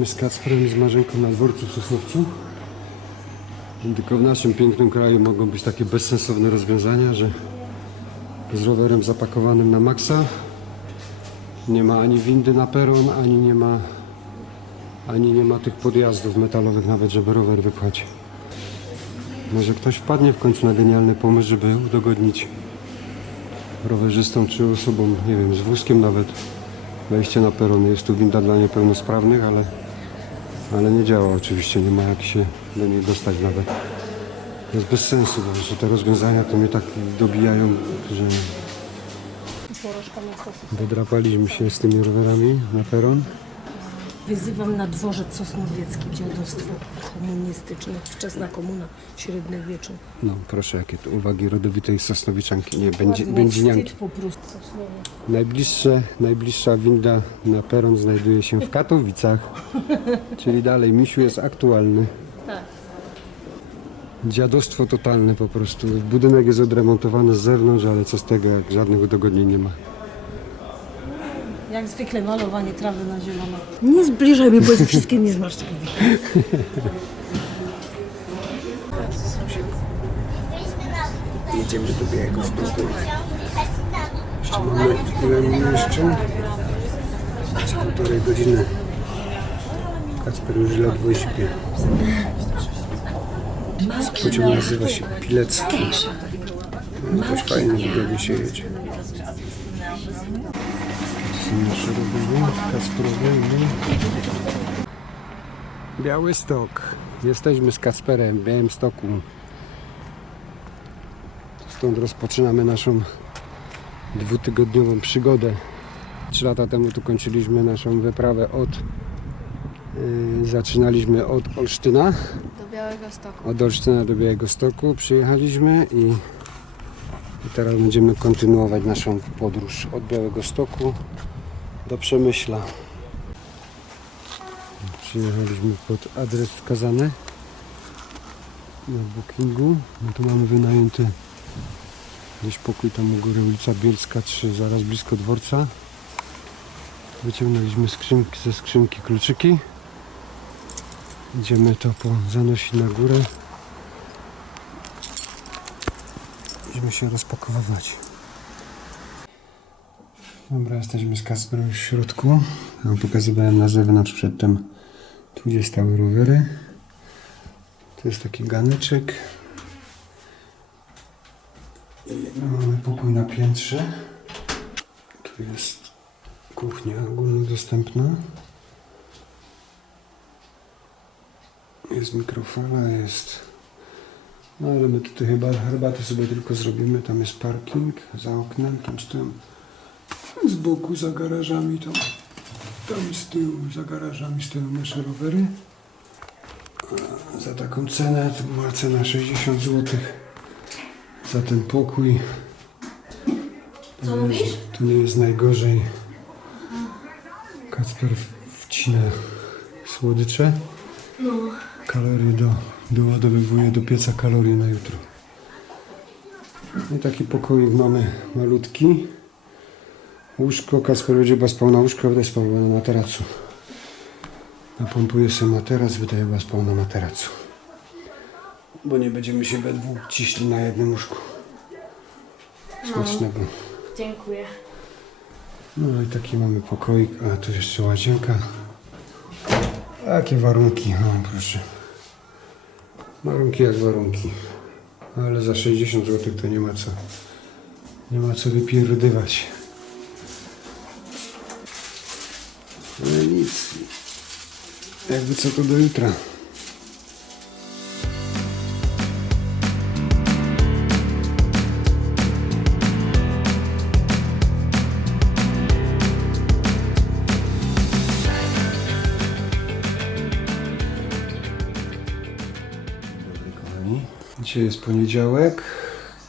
Jesteśmy z Kacprem i z Marzenką na dworcu w Sosnowcu. Tylko w naszym pięknym kraju mogą być takie bezsensowne rozwiązania, że z rowerem zapakowanym na maksa nie ma ani windy na peron, ani nie ma ani nie ma tych podjazdów metalowych nawet, żeby rower wypchać. Może ktoś wpadnie w końcu na genialny pomysł, żeby udogodnić rowerzystom czy osobom, nie wiem, z wózkiem nawet wejście na peron. Jest tu winda dla niepełnosprawnych, ale, ale nie działa oczywiście, nie ma jak się do niej dostać nawet. To jest bez sensu, po prostu te rozwiązania to mnie tak dobijają, że dodrapaliśmy się z tymi rowerami na peron. Wyzywam na dworzec Sosnowiecki, dziadostwo komunistyczne, wczesna komuna, średniowieczu. No proszę, jakie tu uwagi rodowitej Sosnowiczanki, nie, będzie, Będzinianki. po prostu. Najbliższe, najbliższa winda na peron znajduje się w Katowicach, czyli dalej misiu jest aktualny. Tak. Dziadostwo totalne po prostu. Budynek jest odremontowany z zewnątrz, ale co z tego, jak żadnych udogodnień nie ma. Jak zwykle malowanie trawy na zielono. Nie zbliżaj mnie, bo jest wszystkie nie zmarszczki. Jedziemy do Białego Stoku. Jeszcze mamy, ile mamy jeszcze? Z półtorej godziny. Kacper już ledwo śpi. Pociąg nazywa się Pilecki. Jakoś fajnie, wygodnie się jedzie. Kacperowe, no. Białystok. Jesteśmy z Kacperem w Białymstoku. Stąd rozpoczynamy naszą dwutygodniową przygodę. Trzy lata temu tu kończyliśmy naszą wyprawę od. Yy, zaczynaliśmy od Olsztyna. Do Białego Stoku. Od Olsztyna do Białego Stoku przyjechaliśmy i, i teraz będziemy kontynuować naszą podróż od Białego Stoku do Przemyśla. Przyjechaliśmy pod adres wskazany na bookingu. No tu mamy wynajęty gdzieś pokój tam u góry ulica Bielska 3, zaraz blisko dworca. Wyciągnęliśmy skrzynki, ze skrzynki kluczyki. Idziemy to po, zanosić na górę. Będziemy się rozpakowywać. Dobra, jesteśmy z Kasperem w środku. Ja pokazywałem na zewnątrz przedtem. Tu gdzie stały rowery. To jest taki ganeczek. Mamy pokój na piętrze. Tu jest kuchnia ogólnodostępna. Jest mikrofala, jest. No ale my tutaj chyba herbaty sobie tylko zrobimy. Tam jest parking za oknem, tam tym z boku za garażami, tam, tam z tyłu za garażami stoją nasze rowery. A za taką cenę, to była cena 60 zł za ten pokój. Co mówisz? To nie jest najgorzej. Kacper wcina słodycze. No. Kalorie do, doładowywuje do pieca kalorie na jutro. I taki pokoik mamy malutki. Łóżko, Kasper będzie chyba spał na łóżku, a będę spał na materacu. Napompuję sobie materac, wydaje chyba spał na materacu. Bo nie będziemy się we dwóch ciśli na jednym łóżku. Smacznego. Dziękuję. No i taki mamy pokoik, a tu jeszcze łazienka. Jakie warunki, no proszę. Warunki jak warunki. Ale za 60 zł to nie ma co. Nie ma co wypierdywać. Ale nic. Jakby co to do jutra. Dzisiaj jest poniedziałek,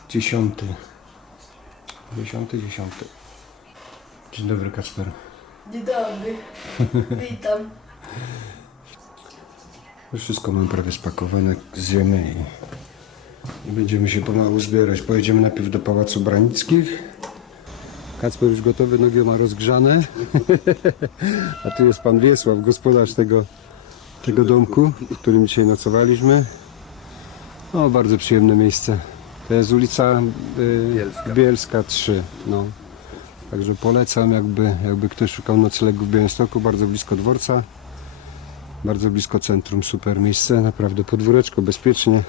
10. 10, 10. Dzień dobry Kacper. Dzień dobry. Witam. Już wszystko mam prawie spakowane z ziemi i, i będziemy się pomału zbierać. Pojedziemy najpierw do Pałacu Branickich, Kacper już gotowy, nogi ma rozgrzane. A tu jest pan Wiesław, gospodarz tego, tego domku, w którym dzisiaj nocowaliśmy. O, bardzo przyjemne miejsce. To jest ulica y, Bielska. Bielska 3. No. Także polecam, jakby, jakby ktoś szukał noclegu w Białymstoku, bardzo blisko dworca, bardzo blisko centrum, super miejsce, naprawdę podwóreczko, bezpiecznie.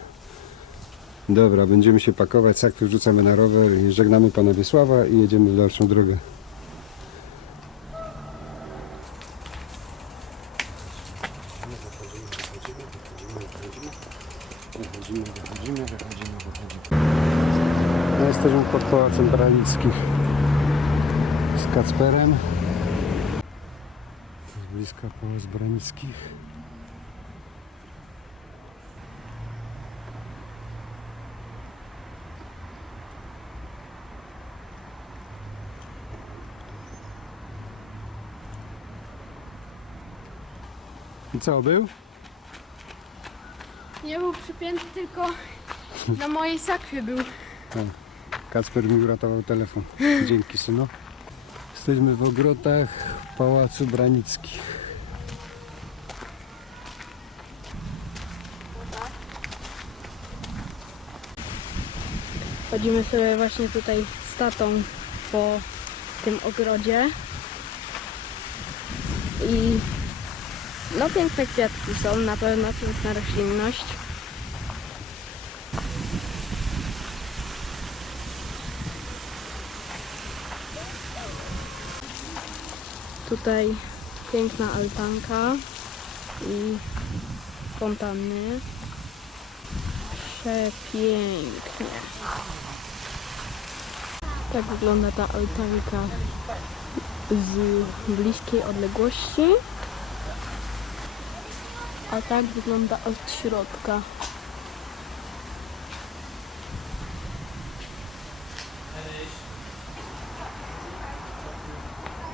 Dobra, będziemy się pakować, sak wrzucamy na rower i żegnamy pana Wiesława i jedziemy w dalszą drogę. Wychodzimy, wychodzimy, wychodzimy, wychodzimy. No, jesteśmy pod Pałacem Branickich z Kacperem. Jest blisko Pałac Branickich. I co, był? Nie był przypięty, tylko na mojej sakwie był. Kacper mi uratował telefon. Dzięki synu. Jesteśmy w ogrodach Pałacu Branickich. Chodzimy sobie właśnie tutaj z tatą po tym ogrodzie. I no piękne kwiatki są, na pewno piękna roślinność. Tutaj piękna altanka i fontanny. Przepięknie. Tak wygląda ta altanka z bliskiej odległości. A tak wygląda od środka.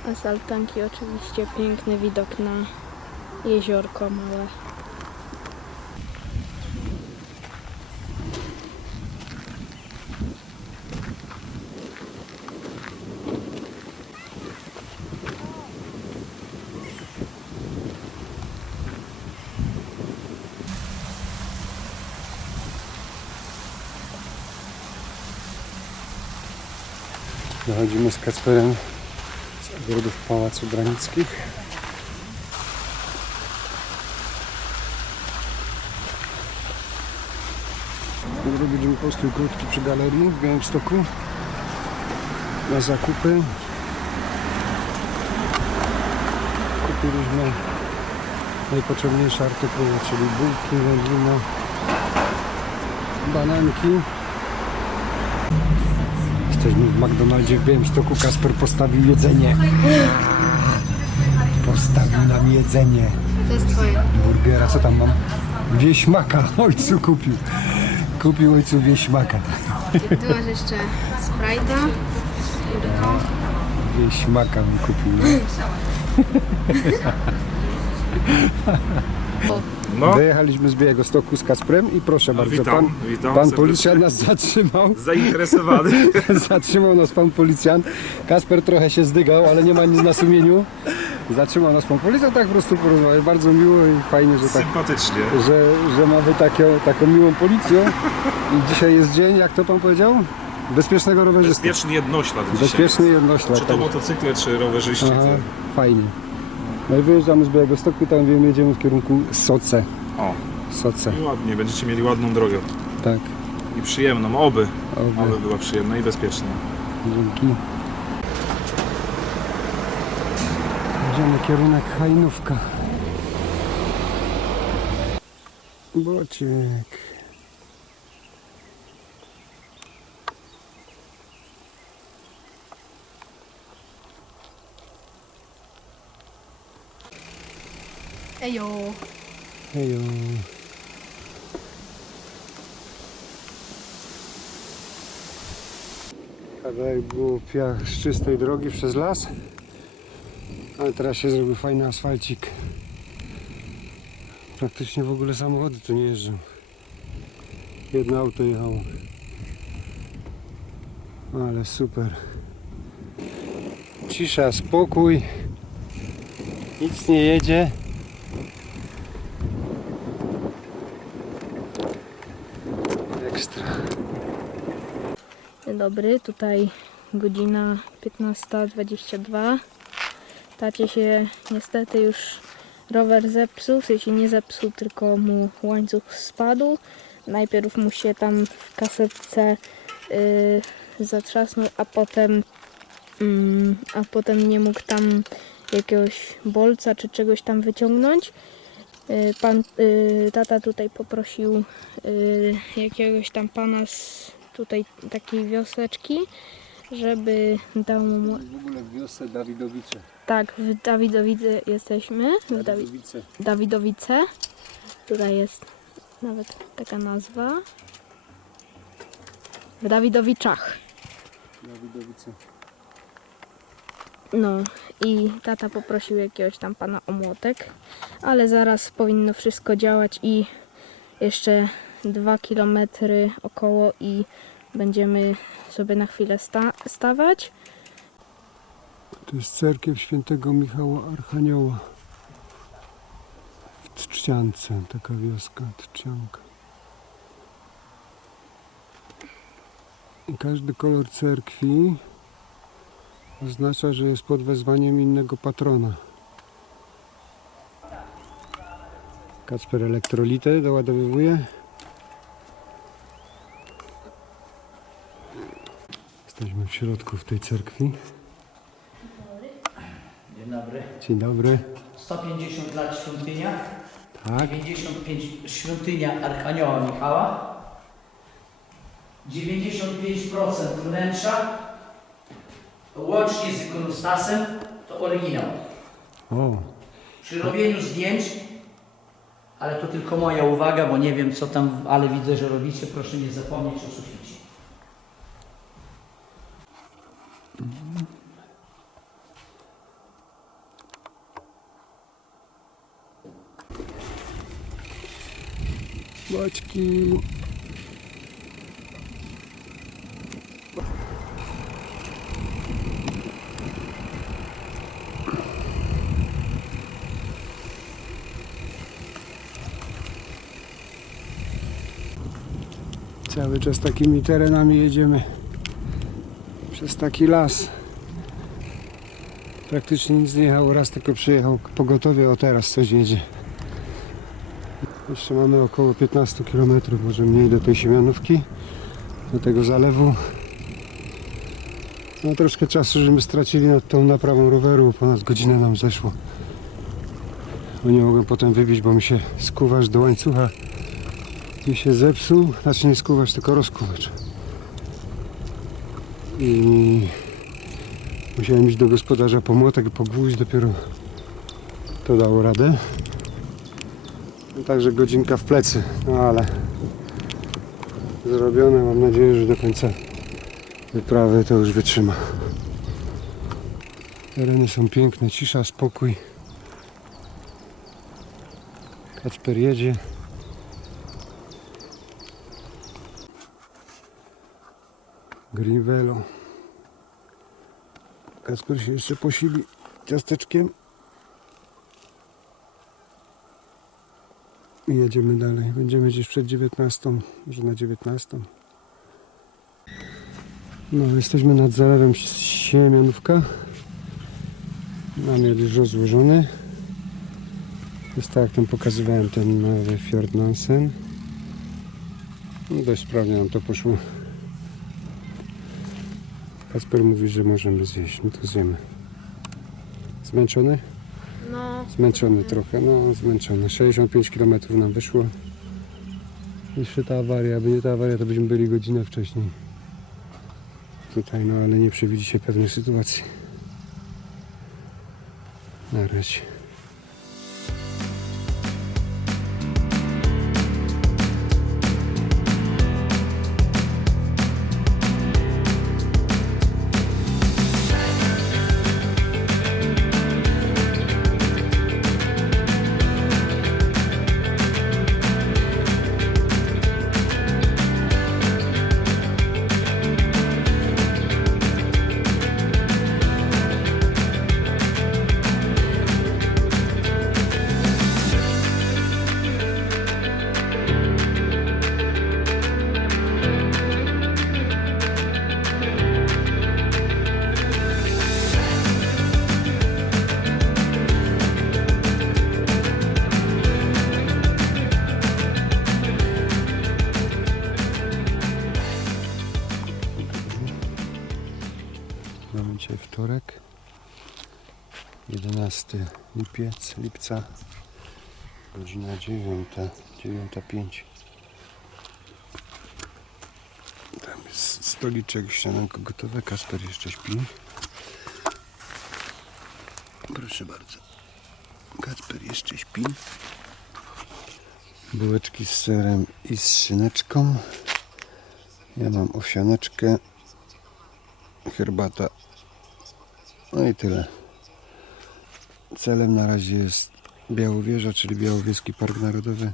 A z altanki oczywiście piękny widok na jeziorko małe. Dochodzimy z Kacperem ogrodów Pałacu Branickich. Zrobiliśmy postój krótki przy galerii w Białymstoku na zakupy. Kupiliśmy najpotrzebniejsze artykuły, czyli bułki, wędlina, bananki. Jesteśmy w McDonaldzie w Białymstoku. Kasper postawił jedzenie. Postawił nam jedzenie. To jest twoje. Burgera, co tam mam? Wieśmaka ojcu kupił. Kupił ojcu wieśmaka. Tu masz jeszcze Sprite'a. Wieśmaka mi kupił. No. No, Dojechaliśmy z Białegostoku z Kasprem i proszę bardzo, witam, pan, witam pan policjant nas zatrzymał. zainteresowany. Zatrzymał nas pan policjant. Kasper trochę się zdygał, ale nie ma nic na sumieniu. Zatrzymał nas pan policjant, tak po prostu porozmawiać. Bardzo miło i fajnie, że tak Sympatycznie. że, że mamy takie, taką miłą policję. I dzisiaj jest dzień, jak to pan powiedział? Bezpiecznego rowerzysty. Bezpieczny jednoślad. Bezpieczny jednoślad. Czy to tak. motocykle, czy rowerzyści. Aha, fajnie. No i wyjeżdżamy z Białegostoku, tam wiem, jedziemy w kierunku Soce. O, Soce, i ładnie, będziecie mieli ładną drogę. tak. I przyjemną, oby. Oby. Oby była przyjemna i bezpieczna. Dzięki. Idziemy kierunek Hajnówka. Bociek. Ejo. Hejo. Kawałek było piach z czystej drogi przez las. Ale teraz się zrobił fajny asfalcik. Praktycznie w ogóle samochody tu nie jeżdżą. Jedno auto jechało. Ale super. Cisza, spokój. Nic nie jedzie. Dobry, tutaj godzina 15.22. Tacie się niestety już rower zepsuł, w sensie nie zepsuł, tylko mu łańcuch spadł. Najpierw mu się tam w kasetce yy, zatrzasnął, a potem, mm, a potem nie mógł tam jakiegoś bolca czy czegoś tam wyciągnąć. Yy, Pan, yy, tata tutaj poprosił yy, jakiegoś tam pana z tutaj takiej wioseczki, żeby dał mu... W ogóle w wiosce Dawidowice. Tak, w Dawidowicy jesteśmy. W Dawi... Dawidowice. Dawidowice. Tutaj jest nawet taka nazwa. W Dawidowiczach. Dawidowice. No i tata poprosił jakiegoś tam pana o młotek, ale zaraz powinno wszystko działać i jeszcze dwa kilometry około i będziemy sobie na chwilę sta- stawać. To jest cerkiew świętego Michała Archanioła. W Trzciance, taka wioska, Trzcianka. Każdy kolor cerkwi oznacza, że jest pod wezwaniem innego patrona. Kacper elektrolitę doładowuje. Jesteśmy w środku w tej cerkwi. Dzień dobry. Dzień dobry. 150 lat świątynia, Tak. 95 świątynia Archanioła Michała, 95% wnętrza, łącznie z ikonostasem, to oryginał. O, Przy robieniu zdjęć, ale to tylko moja uwaga, bo nie wiem co tam, ale widzę, że robicie, proszę nie zapomnieć o suficie. Maćki. Cały czas takimi terenami jedziemy. Przez taki las. Praktycznie nic nie jechało, raz tylko przyjechał pogotowie, o teraz coś jedzie. Jeszcze mamy około 15 km, może mniej do tej Siemianówki, do tego zalewu. No troszkę czasu, żeśmy stracili nad tą naprawą roweru, ponad godzinę nam zeszło. Bo nie mogłem potem wybić, bo mi się skuwacz do łańcucha mi się zepsuł, znaczy nie skuwacz, tylko rozkuwacz. I musiałem iść do gospodarza po młotek, po gwóźdź, dopiero to dało radę. No, Także godzinka w plecy, no ale zrobione. Mam nadzieję, że do końca wyprawy to już wytrzyma. Tereny są piękne, cisza, spokój. Kacper jedzie. Greenvelo. Kacper się jeszcze posili ciasteczkiem. I jedziemy dalej. Będziemy gdzieś przed 19, może na 19. No, jesteśmy nad zalewem Siemianówka. Namiot już rozłożony. Jest tak, jak tam pokazywałem ten nowy Fjord Nansen. No, dość sprawnie nam to poszło. Kasper mówi, że możemy zjeść. No to zjemy. Zmęczony? No, Zmęczony trochę, no zmęczony. 65 km nam wyszło. Jeszcze ta awaria, aby nie ta awaria, to byśmy byli godzinę wcześniej. Tutaj, no ale nie przewidzi się pewnej sytuacji. Na razie. Lipca, godzina 9, 9.05. Tam jest stoliczek, śniadanko gotowe, Kasper jeszcze śpi. Proszę bardzo. Kacper jeszcze śpi. Bułeczki z serem i z szyneczką. Ja mam owsianeczkę, herbata. No i tyle. Celem na razie jest Białowieża, czyli Białowieski Park Narodowy,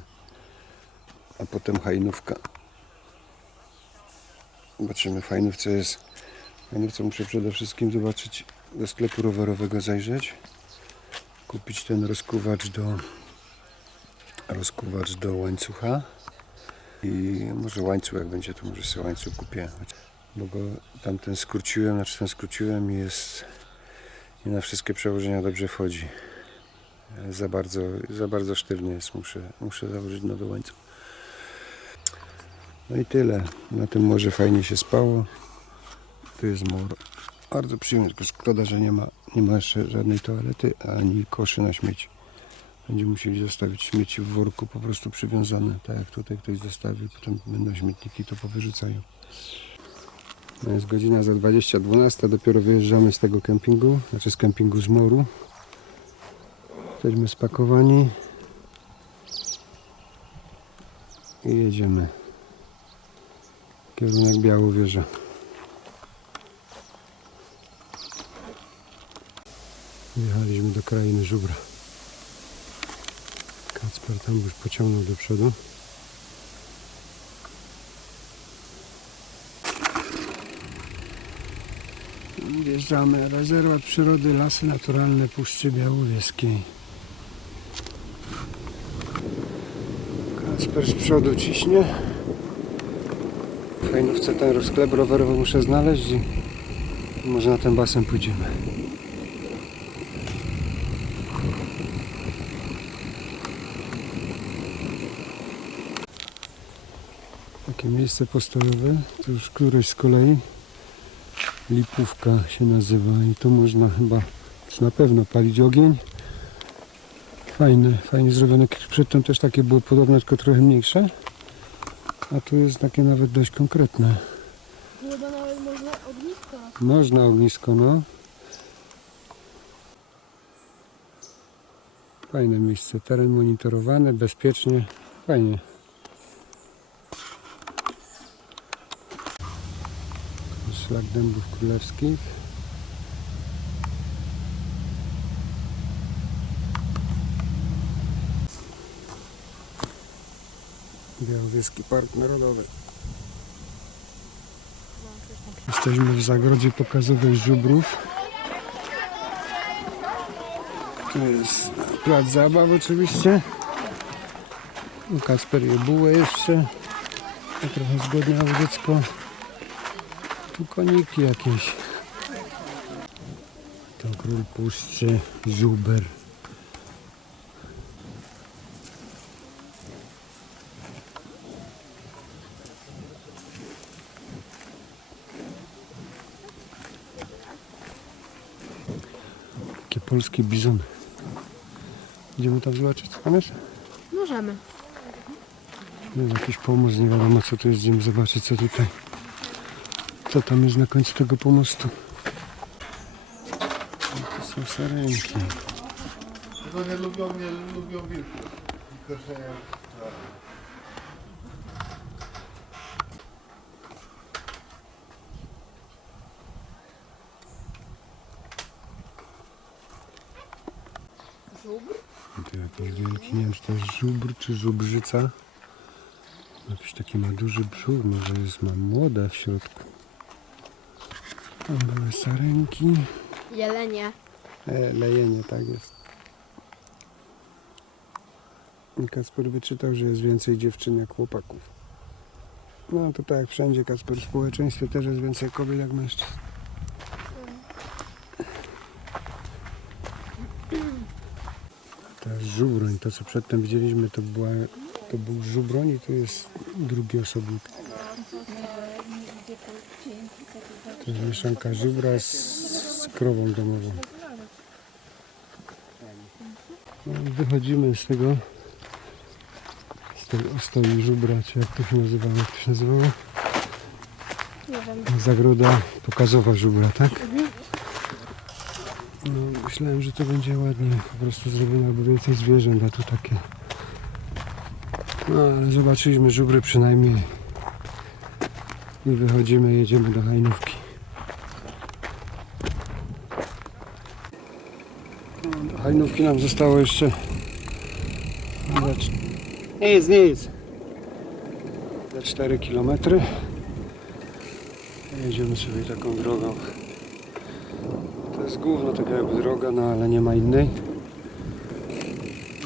a potem Hajnówka. Zobaczymy, w Hajnówce jest. W Hajnówce muszę przede wszystkim zobaczyć, do sklepu rowerowego zajrzeć, kupić ten rozkuwacz do rozkuwacz do łańcucha i może łańcuch jak będzie to może sobie łańcuch kupię bo go tamten skróciłem, znaczy ten skróciłem jest nie na wszystkie przełożenia dobrze wchodzi. Za bardzo, za bardzo sztywny jest muszę, muszę założyć nowy łańcuch no i tyle. Na tym morze fajnie się spało. Tu jest mur. Bardzo przyjemny, tylko szkoda, że nie ma, nie ma jeszcze żadnej toalety ani koszy na śmieci. Będziemy musieli zostawić śmieci w worku po prostu przywiązane, tak jak tutaj ktoś zostawi, potem będą śmietniki to powyrzucają. No jest godzina za 20.12, dopiero wyjeżdżamy z tego kempingu, znaczy z kempingu z moru. Jesteśmy spakowani i jedziemy. Kierunek Białowieża. Wjechaliśmy do krainy żubra. Kacper tam już pociągnął do przodu. Wjeżdżamy. Rezerwat przyrody Lasy Naturalne Puszczy Białowieskiej. Kacper z przodu ciśnie. W Fajnówce ten sklep rowerowy muszę znaleźć i może na ten basen pójdziemy. Takie miejsce postojowe, to już któreś z kolei. Lipówka się nazywa i tu można chyba, czy na pewno palić ogień. Fajne, fajnie zrobione. Przedtem też takie było podobne, tylko trochę mniejsze. A tu jest takie nawet dość konkretne. Nawet można ognisko. Można ognisko, no. Fajne miejsce, teren monitorowany, bezpiecznie, fajnie. Szlak dębów królewskich. Białowieski Park Narodowy. Jesteśmy w zagrodzie pokazowej żubrów. Tu jest plac zabaw oczywiście. Kasper je bułę jeszcze. To trochę zgodniało dziecko. Tu koniki jakieś. To król puszczy, żuber. Takie polskie bizony. Idziemy tam zobaczyć, co tam jest? Możemy. Jest jakiś pomost, nie wiadomo co tu jest, idziemy zobaczyć co tutaj. Co tam jest na końcu tego pomostu. To są sarenki. Tylko nie lubią, nie lubią wilków. Jakiś wielki, nie wiem czy to jest żubr czy żubrzyca. Jakiś taki ma duży brzuch, może jest ma młoda w środku. Tam były sarenki. Jelenie. E, lejenie, tak jest. I Kasper wyczytał, że jest więcej dziewczyn jak chłopaków. No to tak jak wszędzie, Kasper, w społeczeństwie też jest więcej kobiet jak mężczyzn. To jest żubroń. To co przedtem widzieliśmy to, była, to był żubroń i to jest drugi osobnik. To jest mieszanka żubra z, z krową domową. Wychodzimy z tego z tej ostoi żubra, czy jak to się nazywało, jak to się nazywało? Nie wiem. Zagroda pokazowa żubra, tak? No, myślałem, że to będzie ładnie po prostu zrobione, albo więcej zwierząt, a tu takie. No, ale zobaczyliśmy żubry przynajmniej. I wychodzimy, jedziemy do Hajnówki. Do Hajnówki nam zostało jeszcze... Nic, nic. Za 4 kilometry. Jedziemy sobie taką drogą. To jest główno taka jakby droga, no ale nie ma innej.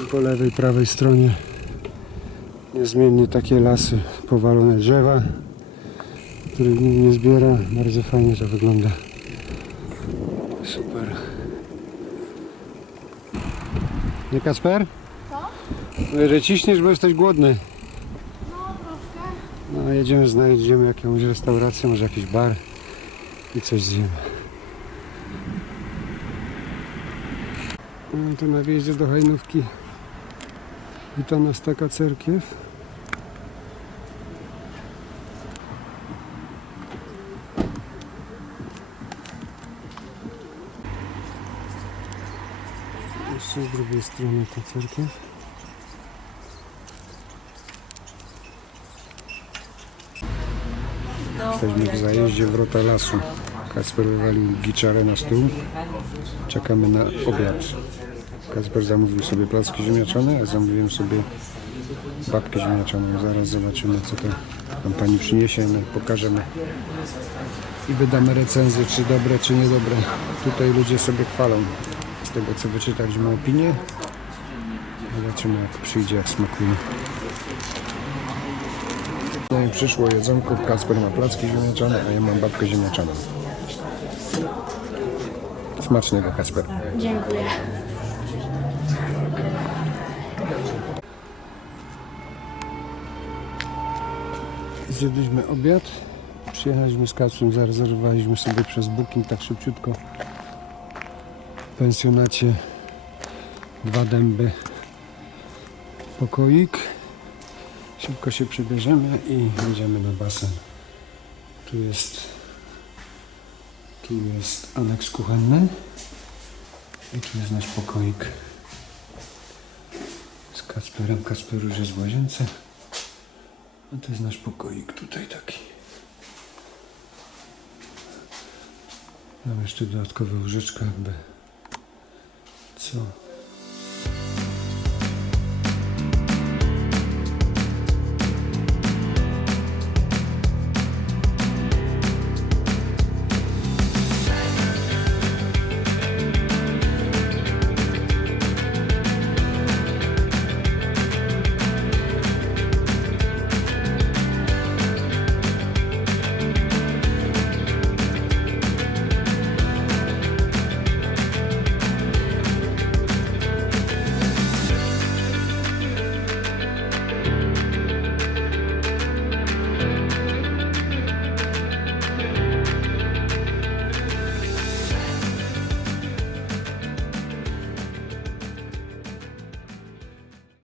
I po lewej, prawej stronie niezmiennie takie lasy, powalone drzewa, których nikt nie zbiera. Bardzo fajnie to wygląda. Super. Nie Kasper? Co? Że ciśniesz, bo jesteś głodny. No jedziemy, znajdziemy jakąś restaurację, może jakiś bar i coś zjemy. No to na wjeździe do Hajnówki wita nas taka cerkiew. Jeszcze z drugiej strony ta cerkiew. Jesteśmy w zajeździe wrota lasu. Kasper wywalił giczarę na stół. Czekamy na obiad. Kasper zamówił sobie placki ziemniaczane, a zamówiłem sobie babkę ziemniaczaną. Zaraz zobaczymy, co to nam pani przyniesie. My pokażemy i wydamy recenzję, czy dobre, czy niedobre. Tutaj ludzie sobie chwalą. Z tego, co wyczytaliśmy opinię. Zobaczymy, jak przyjdzie, jak smakuje. No i przyszło jedzonko. Kasper ma placki ziemniaczane, a ja mam babkę ziemniaczaną. Smacznego, Kasper. Dziękuję. Zjedliśmy obiad. Przyjechaliśmy z Kacprem, zarezerwowaliśmy sobie przez booking tak szybciutko pensjonacie dwa dęby pokoik. Szybko się przybierzemy i jedziemy na basen. Tu jest tu jest aneks kuchenny i tu jest nasz pokoik z Kacperem. Kacper już jest w łazience. A to jest nasz pokoik tutaj taki. Mam jeszcze dodatkowe łóżeczko jakby co